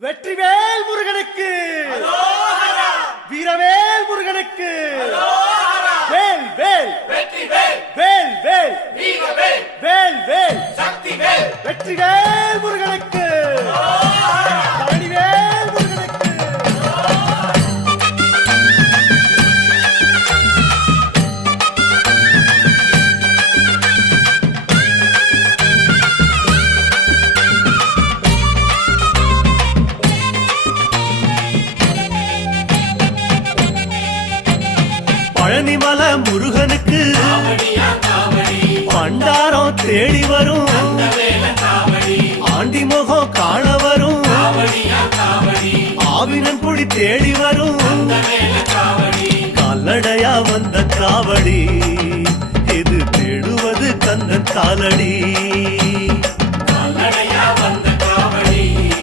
வெற்றிவேல் முருகனுக்கு, வீரவேல் முருகனுக்கு, வேல் வேல் வேல் வேல் வேல் வேல் வெற்றிவேல் முருகனுக்கு, பழனிவேல் முருகனுக்கு. பழனிமல முருகனுக்கு பண்டாரம் தேடி வரும், ஆண்டி முகம் காண வரும், ஆவினன் குடி தேடி வரும், கால்நடையா வந்த காவடி இது தேடுவது கந்தன் காலடி.